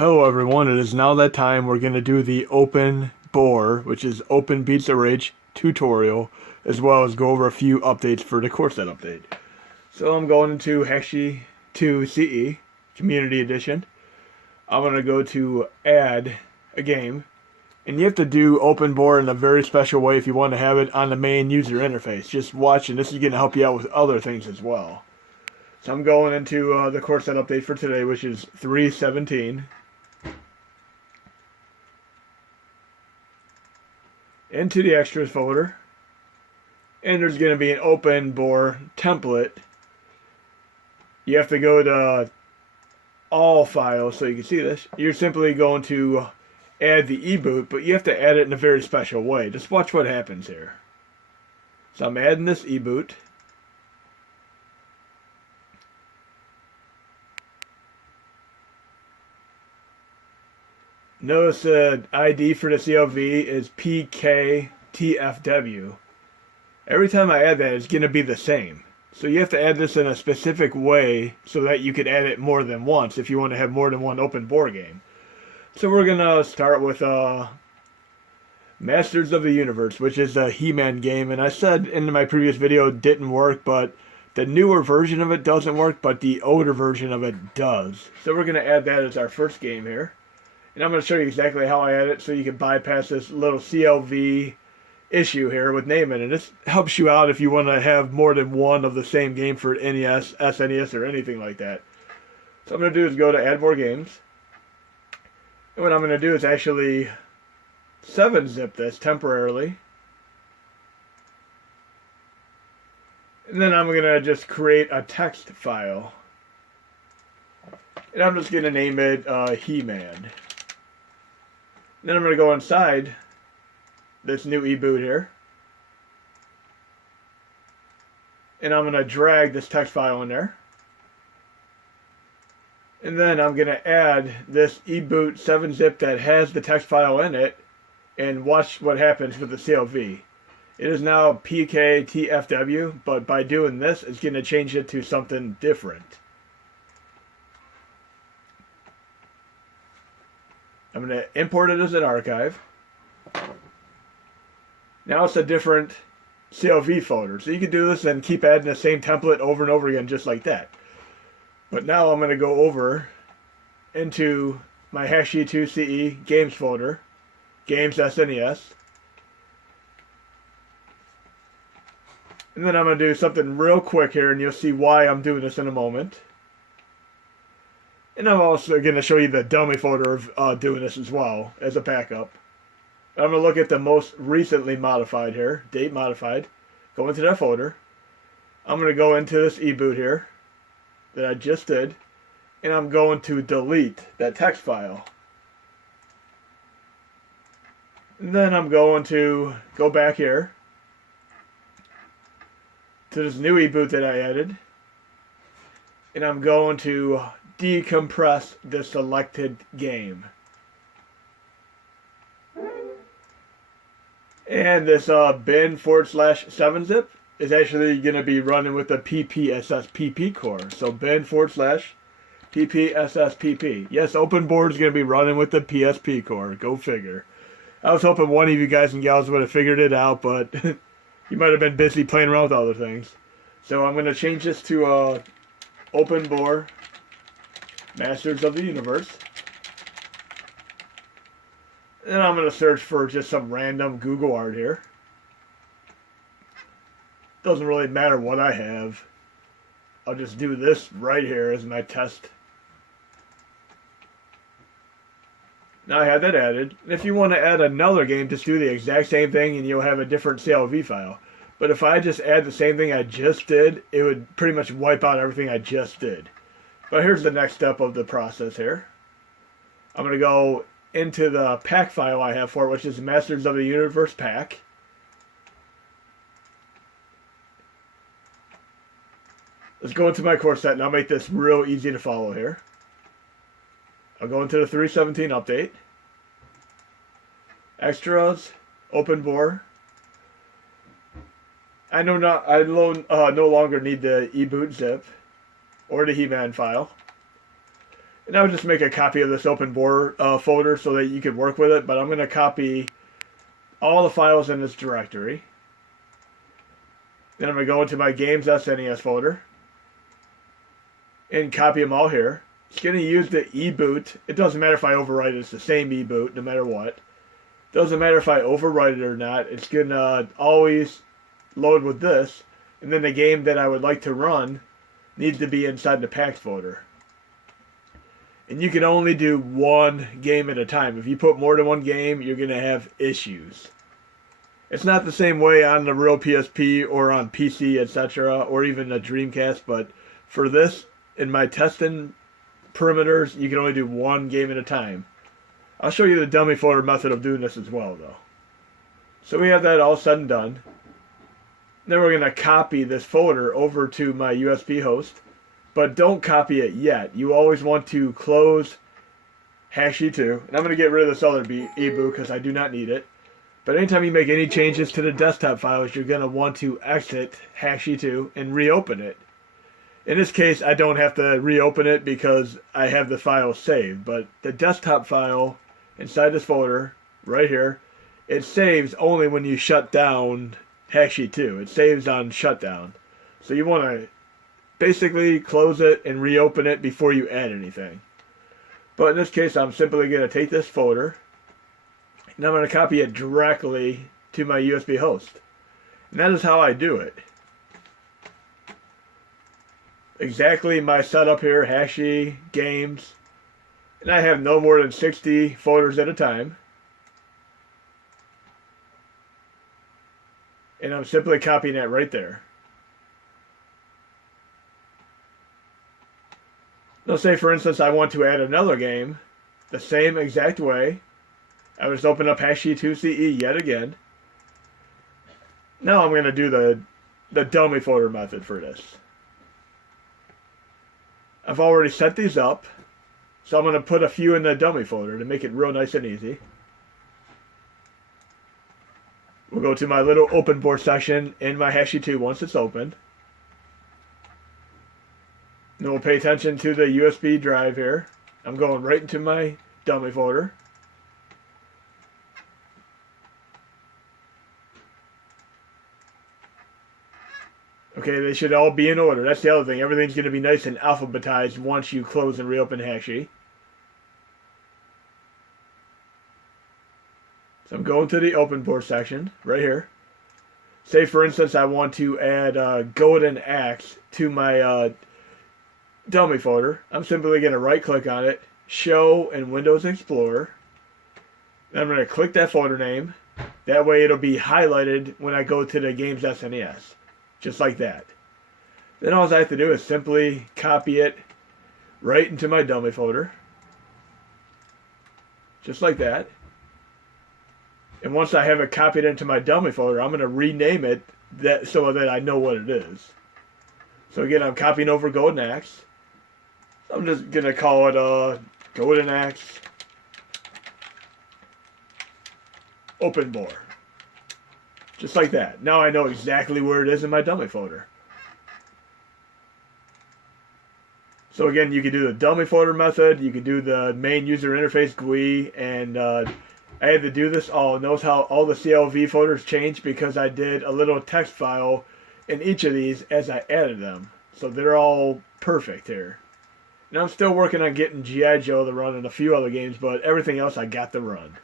Hello everyone, it is now that time. We're going to do the OPENBOR, which is Open Beats Arrange tutorial, as well as go over a few updates for the core set update. So I'm going into Hashi 2 CE, Community Edition. I'm going to go to Add a Game, and you have to do OPENBOR in a very special way if you want to have it on the main user interface. Just watch, and this is going to help you out with other things as well. So I'm going into the core set update for today, which is 3.17. Into the extras folder, and there's going to be an OPENBOR template. You have to go to all files so you can see this. You're simply going to add the e-boot, but you have to add it in a very special way. Just watch what happens here. So I'm adding this e-boot. Notice the ID for the CLV is PKTFW. Every time I add that, it's going to be the same. So you have to add this in a specific way so that you could add it more than once if you want to have more than one OPENBOR game. So we're going to start with Masters of the Universe, which is a He-Man game. And I said in my previous video it didn't work, but the newer version of it doesn't work, but the older version of it does. So we're going to add that as our first game here. And I'm going to show you exactly how I add it so you can bypass this little CLV issue here with naming. And this helps you out if you want to have more than one of the same game for NES, SNES, or anything like that. So what I'm going to do is go to Add More Games. And what I'm going to do is actually 7-zip this temporarily. And then I'm going to just create a text file. And I'm just going to name it He-Man. Then I'm going to go inside this new e-boot here. And I'm going to drag this text file in there. And then I'm going to add this e-boot 7-zip that has the text file in it. And watch what happens with the CLV. It is now PKTFW, but by doing this, it's going to change it to something different. I'm going to import it as an archive. Now it's a different CLV folder. So you can do this and keep adding the same template over and over again just like that. But now I'm going to go over into my Hashi 2 CE games folder. Games SNES. And then I'm going to do something real quick here, and you'll see why I'm doing this in a moment. And I'm also going to show you the dummy folder of doing this as well as a backup. I'm going to look at the most recently modified here, date modified. Go into that folder. I'm going to go into this e-boot here that I just did. And I'm going to delete that text file. And then I'm going to go back here to this new e-boot that I added. And I'm going to decompress the selected game. And this bin/7-zip is actually going to be running with the PPSSPP core. So bin/PPSSPP. Yes, OPENBOR is going to be running with the PSP core. Go figure. I was hoping one of you guys and gals would have figured it out, but you might have been busy playing around with other things. So I'm going to change this to OPENBOR Masters of the Universe. And I'm going to search for just some random Google art here. Doesn't really matter what I have. I'll just do this right here as my test. Now I have that added. And if you want to add another game, just do the exact same thing and you'll have a different CLV file. But if I just add the same thing I just did, it would pretty much wipe out everything I just did. But here's the next step of the process here. I'm going to go into the pack file I have for it, which is Masters of the Universe pack. Let's go into my core set, and I'll make this real easy to follow here. I'll go into the 3.17 update. Extras, OPENBOR. I no longer need the e-boot zip or the He-Man file. And I would just make a copy of this OPENBOR folder so that you could work with it. But I'm going to copy all the files in this directory. Then I'm going to go into my Games SNES folder and copy them all here. It's going to use the eBoot. It doesn't matter if I overwrite it. It's the same eBoot no matter what. Doesn't matter if I overwrite it or not. It's going to always load with this. And then the game that I would like to run needs to be inside the packed folder. And you can only do one game at a time. If you put more than one game, you're going to have issues. It's not the same way on the real PSP or on PC, etc., or even a Dreamcast, but for this, in my testing perimeters, you can only do one game at a time. I'll show you the dummy folder method of doing this as well, though. So we have that all said and done. Then we're going to copy this folder over to my USB host. But don't copy it yet. You always want to close Hashi2. And I'm going to get rid of this other eBoot because I do not need it. But anytime you make any changes to the desktop files, you're going to want to exit Hashi2 and reopen it. In this case, I don't have to reopen it because I have the file saved. But the desktop file inside this folder, right here, it saves only when you shut down Hashi2. It saves on shutdown. So you want to basically close it and reopen it before you add anything. But in this case, I'm simply going to take this folder and I'm going to copy it directly to my USB host. And that is how I do it. Exactly my setup here, Hashi, games. And I have no more than 60 folders at a time. And I'm simply copying that right there. Now say for instance I want to add another game the same exact way. I would just open up Hashi2CE yet again. Now I'm going to do the dummy folder method for this. I've already set these up, so I'm going to put a few in the dummy folder to make it real nice and easy. We'll go to my little OPENBOR section in my Hashi2 once it's open. Then we'll pay attention to the USB drive here. I'm going right into my dummy folder. Okay, they should all be in order. That's the other thing. Everything's going to be nice and alphabetized once you close and reopen Hashi. So I'm going to the OPENBOR section right here. Say, for instance, I want to add Golden Axe to my dummy folder. I'm simply going to right-click on it, Show in Windows Explorer. Then I'm going to click that folder name. That way it'll be highlighted when I go to the Games SNES. Just like that. Then all I have to do is simply copy it right into my dummy folder. Just like that. And once I have it copied into my dummy folder, I'm going to rename it so that I know what it is. So again, I'm copying over Golden Axe. I'm just going to call it Golden Axe OPENBOR. Just like that. Now I know exactly where it is in my dummy folder. So again, you can do the dummy folder method, you can do the main user interface GUI, and I had to do this all. Notice how all the CLV folders changed because I did a little text file in each of these as I added them. So they're all perfect here. And I'm still working on getting G.I. Joe to run and a few other games, but everything else I got to run.